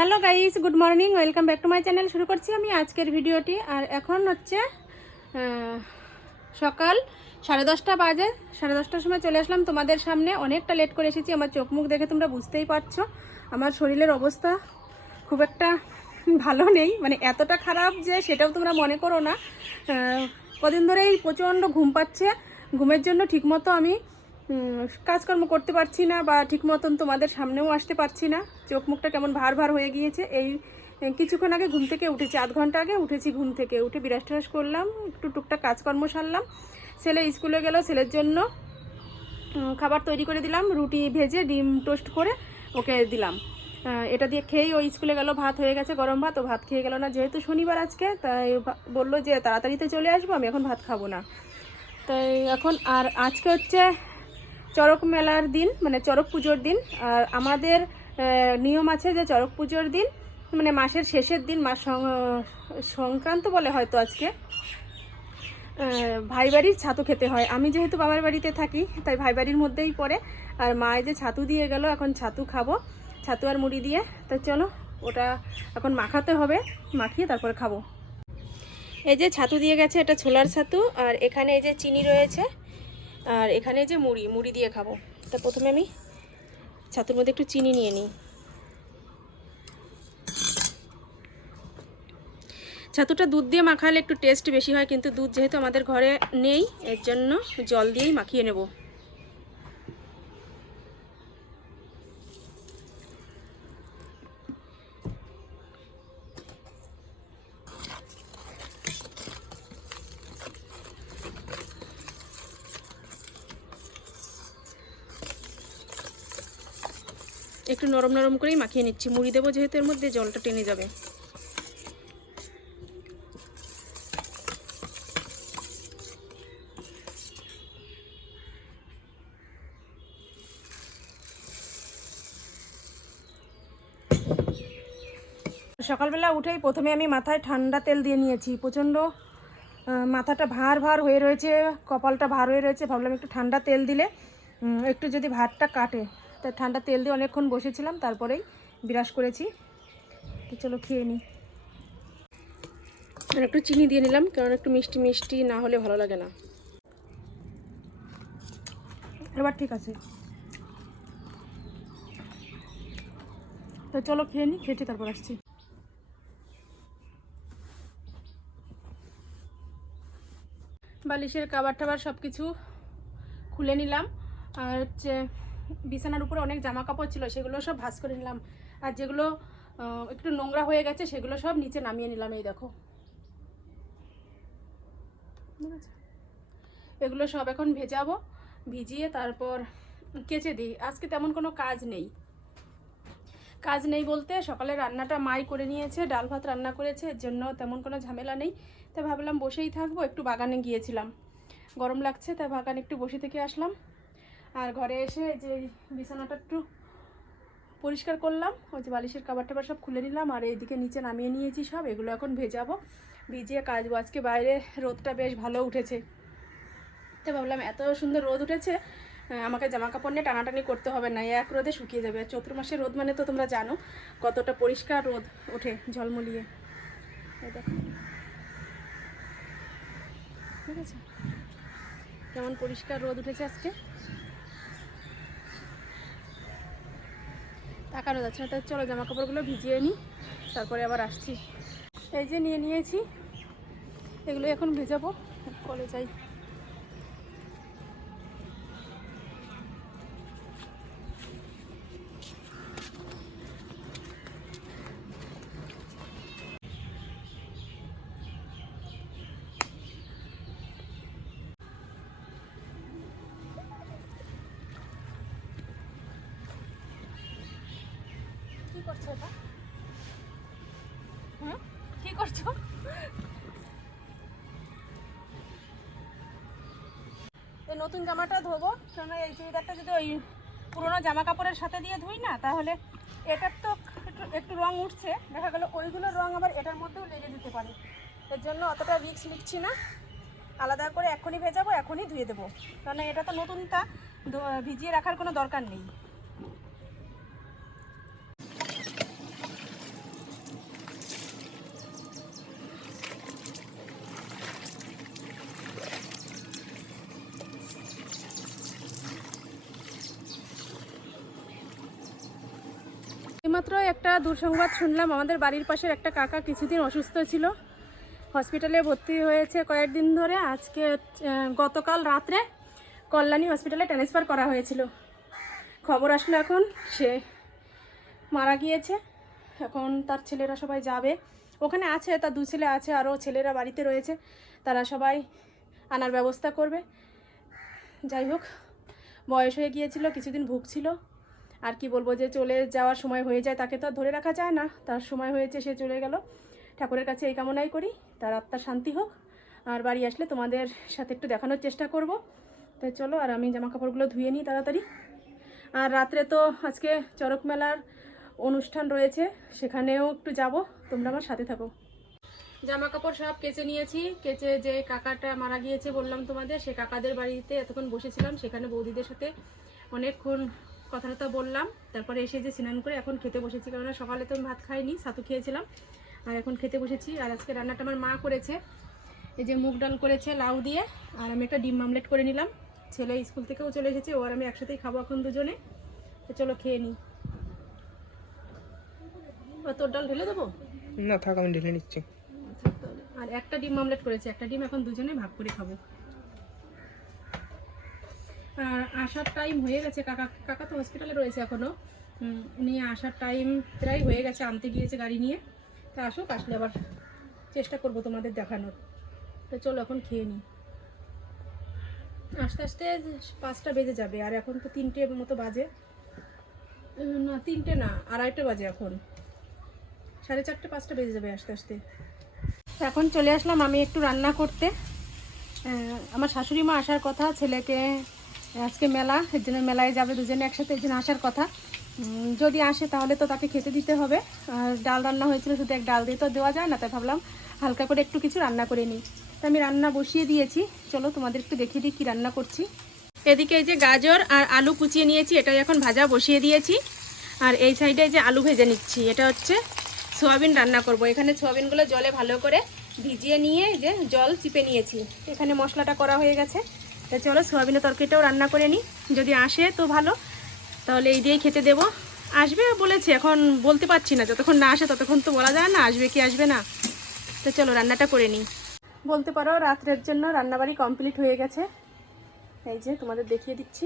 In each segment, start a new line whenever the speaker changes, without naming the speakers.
Hello guys, good morning, welcome back to my channel. শুরু করছি আমি আজকের ভিডিওটি। আর এখন হচ্ছে সকাল সাড়ে দশটা বাজে। সাড়ে দশটার সময় চলে আসলাম তোমাদের সামনে। অনেকটা লেট করে এসেছি, আমার চোখ মুখ দেখে তোমরা বুঝতেই পারছ। আমার শরীরের অবস্থা খুব একটা ভালো নেই মানে এতটা খারাপ যে সেটাও তোমরা মনে করো না। কদিন ধরেই প্রচণ্ড ঘুম পাচ্ছে। ঘুমের জন্য ঠিকমতো আমি কাজকর্ম করতে পারছি না বা ঠিক মতন তোমাদের সামনেও আসতে পারছি না। চোখ মুখটা কেমন ভার ভার হয়ে গিয়েছে। এই কিছুক্ষণ আগে ঘুম থেকে উঠেছি, আধ ঘণ্টা আগে উঠেছি ঘুম থেকে। উঠে বিরাস টিরাস করলাম, একটু টুকটাক কাজকর্ম সারলাম। ছেলে স্কুলে গেল, ছেলের জন্য খাবার তৈরি করে দিলাম, রুটি ভেজে ডিম টোস্ট করে ওকে দিলাম। এটা দিয়ে খেয়েই ওই স্কুলে গেল, ভাত হয়ে গেছে গরম ভাত, ও ভাত খেয়ে গেল না। যেহেতু শনিবার আজকে, তাই বলল যে তাড়াতাড়িতে চলে আসব, আমি এখন ভাত খাব না। তাই এখন, আর আজকে হচ্ছে চড়ক মেলার দিন মানে চড়ক পুজোর দিন, আর আমাদের নিয়ম আছে যে চড়ক পুজোর দিন মানে মাসের শেষের দিন, মাস সংক্রান্ত বলে হয়তো আজকে ভাই বাড়ির ছাতু খেতে হয়। আমি যেহেতু বাবার বাড়িতে থাকি, তাই ভাই বাড়ির মধ্যেই পড়ে, আর মায়ে যে ছাতু দিয়ে গেল, এখন ছাতু খাব, ছাতু আর মুড়ি দিয়ে। তাই চলো, ওটা এখন মাখাতে হবে, মাখিয়ে তারপরে খাব। এই যে ছাতু দিয়ে গেছে এটা ছোলার ছাতু, আর এখানে এই যে চিনি রয়েছে আর এখানে যে মুড়ি মুড়ি দিয়ে খাব। তা প্রথমে আমি ছাতুর মধ্যে একটু চিনি নিয়ে নিই। ছাতুটা দুধ দিয়ে মাখালে একটু টেস্ট বেশি হয়, কিন্তু দুধ যেহেতু আমাদের ঘরে নেই, এর জন্য জল দিয়েই মাখিয়ে নেব। একটু নরম নরম করেই মাখিয়ে নিচ্ছি। মুড়ি দেবো যেহেতু এর মধ্যে জলটা টেনে যাবে। সকালবেলা উঠেই প্রথমে আমি মাথায় ঠান্ডা তেল দিয়ে নিয়েছি। প্রচণ্ড মাথাটা ভার ভার হয়ে রয়েছে, কপালটা ভার হয়ে রয়েছে। ভাবলাম একটু ঠান্ডা তেল দিলে একটু যদি ভাতটা কাটে। তা ঠান্ডা তেল দিয়ে অনেকক্ষণ বসেছিলাম তারপরেই বিরাস করেছি। তো চলো খেয়ে নিই আর একটু চিনি দিয়ে নিলাম কারণ একটু মিষ্টি মিষ্টি না হলে ভালো লাগে না। এবার ঠিক আছে। তো চলো খেয়ে নিই খেটে তারপর আসছি। বালিশের কাবার টাবার সব কিছু খুলে নিলাম। আর হচ্ছে বিছানার উপরে অনেক জামা কাপড় ছিল, সেগুলো সব ভাঁজ করে নিলাম। আর যেগুলো একটু নোংরা হয়ে গেছে, সেগুলো সব নিচে নামিয়ে নিলাম, এই দেখো। এগুলো সব এখন ভেজাবো, ভিজিয়ে তারপর কেচে দিই। আজকে তেমন কোনো কাজ নেই। কাজ নেই বলতে সকালে রান্নাটা মাই করে নিয়েছে, ডাল ভাত রান্না করেছে, এর জন্য তেমন কোনো ঝামেলা নেই। তাই ভাবলাম বসেই থাকব, একটু বাগানে গিয়েছিলাম। গরম লাগছে তাই বাগানে একটু বসে থেকে আসলাম। আর ঘরে এসে যে বিছানাটা একটু পরিষ্কার করলাম, ওই যে বালিশের কাবার টাবার সব খুলে নিলাম, আর এইদিকে নিচে নামিয়ে নিয়েছি সব, এগুলো এখন ভেজাবো। ভিজিয়ে কাচবো আজকে বাইরে, রোদটা বেশ ভালো উঠেছে। তো ভাবলাম এত সুন্দর রোদ উঠেছে আমাকে জামা কাপড় নিয়ে টানাটানি করতে হবে না, এক রোদে শুকিয়ে যাবে। আর চৈত্র মাসের রোদ মানে তো তোমরা জানো, কতটা পরিষ্কার রোদ ওঠে ঝলমলিয়ে। ঠিক আছে? কেমন পরিষ্কার রোদ উঠেছে আজকে? তাকানো যাচ্ছে না। তাই চলো জামা কাপড়গুলো ভিজিয়ে নিই তারপরে আবার আসছি। এই যে নিয়ে নিয়েছি, এগুলো এখন ভেজাবো কলে যাই। নতুন জামাটা ধোবো। কেননা এই চুড়িদারটা যদি ওই পুরোনো জামা কাপড়ের সাথে দিয়ে ধুই না, তাহলে এটার তো একটু একটু রং উঠছে। দেখা গেলো ওইগুলোর রং আবার এটার মধ্যেও লেগে যেতে পারে। এর জন্য অতটা রিক্স নিচ্ছি না। আলাদা করে এখনই ভেজাবো, এখনই ধুয়ে দেবো। কারণ এটা তো নতুনটা ভিজিয়ে রাখার কোনো দরকার নেই। এইমাত্র একটা দুঃসংবাদ শুনলাম। আমাদের বাড়ির পাশের একটা কাকা কিছুদিন অসুস্থ ছিল। হসপিটালে ভর্তি হয়েছে কয়েকদিন ধরে। আজকে গতকাল রাত্রে কল্যাণী হসপিটালে ট্রান্সফার করা হয়েছিল। খবর আসলো এখন, সে মারা গিয়েছে। এখন তার ছেলেরা সবাই যাবে। ওখানে আছে, তার দু ছেলে আছে, আরও ছেলেরা বাড়িতে রয়েছে। তারা সবাই আনার ব্যবস্থা করবে। যাই হোক, বয়স হয়ে গিয়েছিল, কিছুদিন ভুগছিল। আর কি বলব যে চলে যাওয়ার সময় হয়ে যায়, তাকে তো আর ধরে রাখা যায় না। তার সময় হয়েছে, সে চলে গেল। ঠাকুরের কাছে এই কামনাই করি। তার আত্মার শান্তি হোক। আর বাড়ি আসলে তোমাদের সাথে একটু দেখানোর চেষ্টা করব। তাই চলো, আর আমি জামা কাপড়গুলো ধুয়ে নিই তাড়াতাড়ি। আর রাত্রে তো আজকে চরক মেলার অনুষ্ঠান রয়েছে, সেখানেও একটু যাব। তোমরা আমার সাথে থাকো। জামা কাপড় সব কেচে নিয়েছি। কেচে যে কাকাটা মারা গিয়েছে বললাম তোমাদের, সে কাকাদের বাড়িতে এতক্ষণ বসেছিলাম। সেখানে বৌদিদের সাথে অনেকক্ষণ কথা টথা বললাম। তারপরে এসে যে স্নান করে এখন খেতে বসেছি কেননা সকালে তো আমি ভাত খাইনি ছাতু খেয়েছিলাম। আর এখন খেতে বসেছি। আর আজকে রান্নাটা আমার মা করেছে। এই যে মুগ ডাল করেছে লাউ দিয়ে আর আমি একটা ডিম মামলেট করে নিলাম। ছেলে স্কুল থেকেও চলে এসেছে ও আর আমি একসাথেই খাব এখন দুজনে। তো চলো খেয়ে নিই। তোর ডাল ঢেলে দেবো?
না থাক আমি ঢেলে নিচ্ছি।
আর একটা ডিম মামলেট করেছে। একটা ডিম এখন দুজনে ভাগ করে খাব। আসার টাইম হয়ে গেছে। কাকা কাকা তো হসপিটালে রয়েছে এখনও। উম, উনি আসার টাইম প্রায় হয়ে গেছে আনতে গিয়েছে গাড়ি নিয়ে। তা আসুক আসলে আবার চেষ্টা করব তোমাদের দেখানোর। তো চলো এখন খেয়ে নিই। আস্তে আস্তে পাঁচটা বেজে যাবে আর এখন তো তিনটে মতো বাজে। না তিনটে না আড়াইটে বাজে এখন। সাড়ে চারটে পাঁচটা বেজে যাবে আস্তে আস্তে। এখন চলে আসলাম আমি একটু রান্না করতে। আমার শাশুড়ি মা আসার কথা ছেলেকে আজকে মেলা, এর জন্য মেলায় যাবে দুজনে একসাথে, এর জন্য আসার কথা। যদি আসে তাহলে তো তাকে খেতে দিতে হবে। আর ডাল রান্না হয়েছিল, শুধু এক ডাল দিয়ে তো দেওয়া যায় না, তাই ভাবলাম হালকা করে একটু কিছু রান্না করে নিই। তো আমি রান্না বসিয়ে দিয়েছি। চলো তোমাদের একটু দেখিয়ে দিই কী রান্না করছি। এদিকে এই যে গাজর আর আলু কুচিয়ে নিয়েছি এটা এখন ভাজা বসিয়ে দিয়েছি। আর এই সাইডে যে আলু ভেজে নিচ্ছি, এটা হচ্ছে সোয়াবিন রান্না করব। এখানে সোয়াবিনগুলো জলে ভালো করে ভিজিয়ে নিয়ে যে জল চিপে নিয়েছি। এখানে মশলাটা করা হয়ে গেছে। তা চলো সোয়াবিনের তরকারিটাও রান্না করে নিই। যদি আসে তো ভালো। তাহলে এই দিয়েই খেতে দেবো। আসবে বলেছে, এখন বলতে পারছি না। যতক্ষণ না আসে ততক্ষণ তো বলা যায় না, আসবে কি আসবে না। তো চলো রান্নাটা করে নিই। বলতে পারো রাত্রের জন্য রান্নাবাড়ি কমপ্লিট হয়ে গেছে। এই যে তোমাদের দেখিয়ে দিচ্ছি।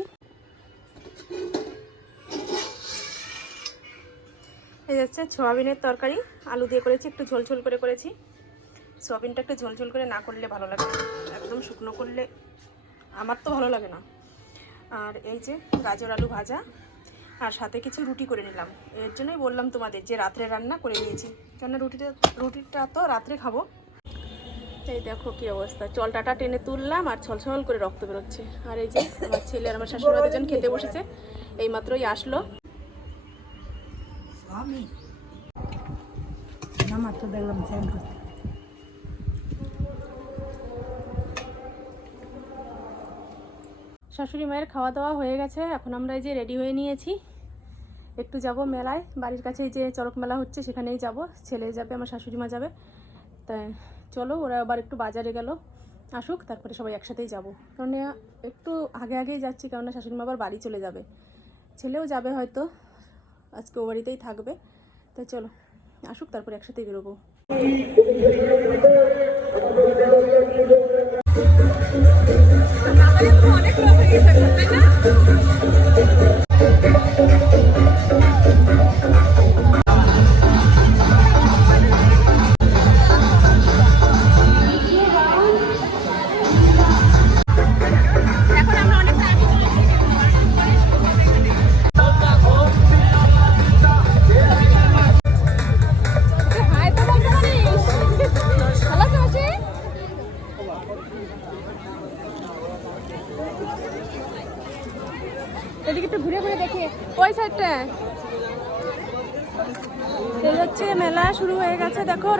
এই যাচ্ছে সোয়াবিনের তরকারি। আলু দিয়ে করেছি, একটু ঝোল ঝোল করে করেছি। সোয়াবিনটা একটু ঝোল ঝোল করে না করলে ভালো লাগে একদম শুকনো করলে আমার তো ভালো লাগে না। আর এই যে গাজর আলু ভাজা আর সাথে কিছু রুটি করে নিলাম। এর জন্যই বললাম তোমাদের যে রাত্রে রান্না করে নিয়েছি। কেননা রুটিটা রুটিটা তো রাত্রে খাব। এই দেখো কি অবস্থা। জলটাটা টেনে তুললাম আর ছলছল করে রক্ত বেরোচ্ছে। আর এই যে আমার ছেলে আর আমার শাশুড়ি দুজন খেতে বসেছে। এই মাত্রই আসলো
আমার তো দেখলাম
শাশুড়ি মায়ের খাওয়া দাওয়া হয়ে গেছে, এখন আমরা এই যে রেডি হয়ে নিয়েছি। একটু যাব মেলায়, বাড়ির কাছে যে চড়ক মেলা হচ্ছে সেখানেই যাব, ছেলে যাবে, আমার শাশুড়ি মা যাবে। তাই চলো, ওরা আবার একটু বাজারে গেল, আসুক, তারপরে সবাই একসাথেই যাব। কারণ একটু আগে আগেই যাচ্ছি, কারণ শাশুড়ি মা আবার বাড়ি চলে যাবে। ছেলেও যাবে হয়তো, আজকে ও বাড়িতেই থাকবে। তাই চলো, আসুক, তারপরে একসাথেই বেরোবো। এখন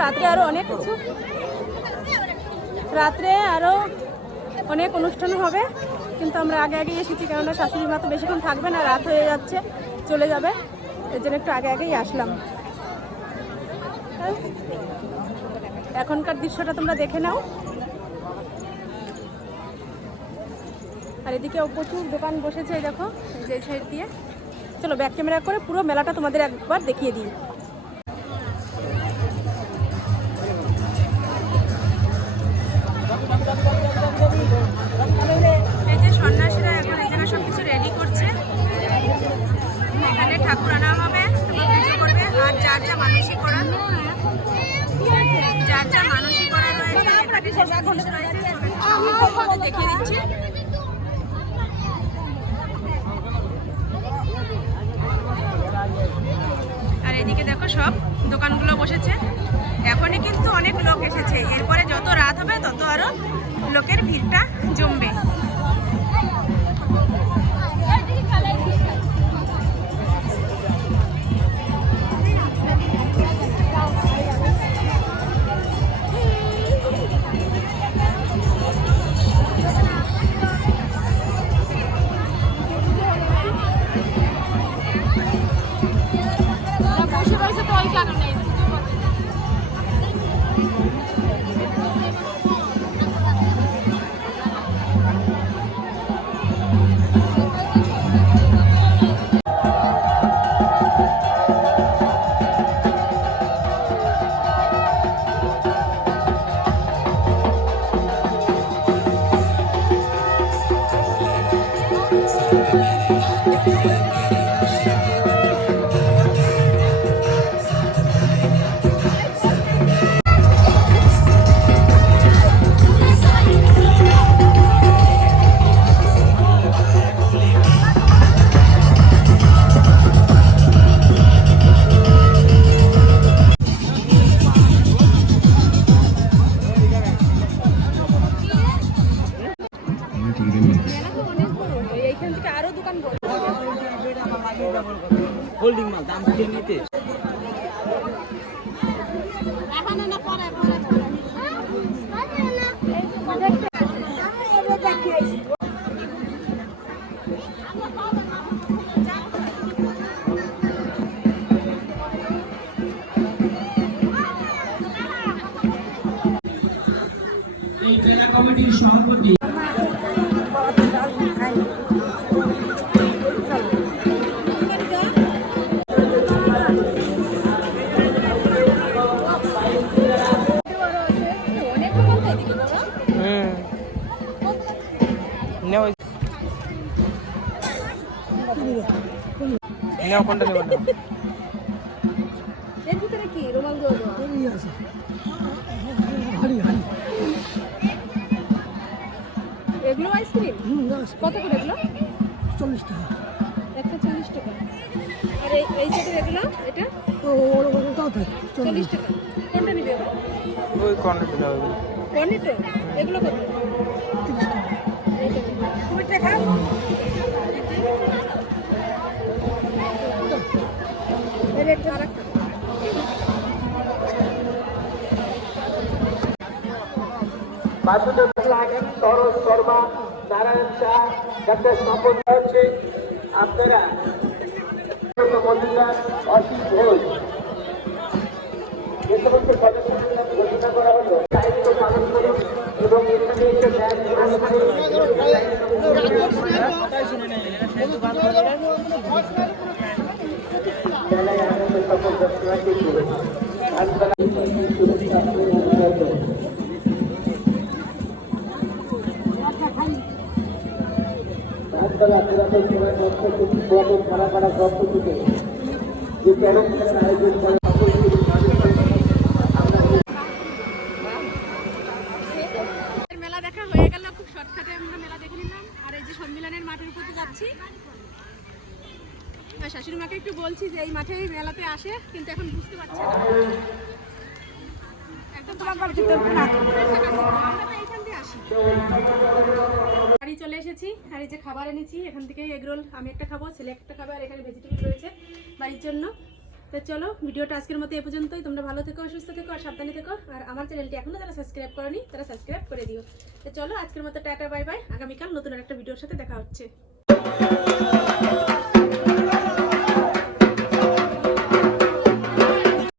রাত্রে আরও অনেক কিছু। রাত্রে আরও অনেক অনুষ্ঠান হবে, কিন্তু আমরা আগে আগে এসেছি, কেননা শাশুড়ি মা তো বেশিক্ষণ থাকবে না, রাত হয়ে যাচ্ছে, চলে যাবে। এর জন্য একটু আগে আগেই আসলাম। এখনকার দৃশ্যটা তোমরা দেখে নাও। আর এদিকে প্রচুর দোকান বসেছে দেখো যে সাইড দিয়ে। চলো ব্যাক ক্যামেরা করে পুরো মেলাটা তোমাদের একবার দেখিয়ে দিই। লোক এসেছে। এরপরে যত রাত হবে তত আরও লোকের ভিড়টা জমবে।
হোল্ডিং মাল দাম দিয়ে নিতে। এই ক্রীড়া কমিটির সভাপতি
এর ভিতরে কি? রোনালদো এগুলো আইসক্রিম? কত করে এগুলো?
চল্লিশ টাকা।
একটা চল্লিশ টাকা। আর এই এই সেটের এগুলো এটা? চল্লিশ টাকা। কোনটা নিবে
ওই কর্নারটা দাও
কর্নেটো এগুলো কত?
তিরিশ টাকা।
কুড়ি টাকা এর একটা আরেকটা
বাসুদেব লাগেন তরস শর্মা নারায়ণ শাহ যাতে শপথ হচ্ছে আপনারা মজুমদার অসীম ঘোষ যে এবং আনন্দ সকল দর্শনার্থী শুভেচ্ছা রাস্তায় আপনাদের সময় মধ্যে খুব পুরাতন খারাপ খারাপ গল্প থেকে যে খেলার আয়োজন করে
এর মেলা দেখা হয়ে গেল খুব শর্টকাটে আমরা মেলা দেখে নিলাম আর এই যে সম্মেলনের মাঠের উপর দিয়ে যাচ্ছি আর শাশুড়ি মাকে একটু বলছি যে এই মাঠে মেলাতে আসে, কিন্তু এখন বুঝতে পারছে না। একদম তোমার বাড়িতে তো আসি। বাড়ি চলে এসেছি আর এই যে খাবার এনেছি, এখান থেকে এগরোল আমি একটা খাব, ছেলে একটা খাবে, আর এখানে ভেজিটেবল রয়েছে বাড়ির জন্য। তো চলো, ভিডিওটা আজকের মতো এ পর্যন্তই। তোমরা ভালো থেকো, সুস্থ থেকো, আর সাবধানে থেকো। আর আমার চ্যানেলটি এখনও যারা সাবস্ক্রাইব করনি, তারা সাবস্ক্রাইব করে দিও। তো চলো, আজকের মতো টাটা, বাই বাই। আগামীকাল নতুন একটা ভিডিওর সাথে দেখা হচ্ছে।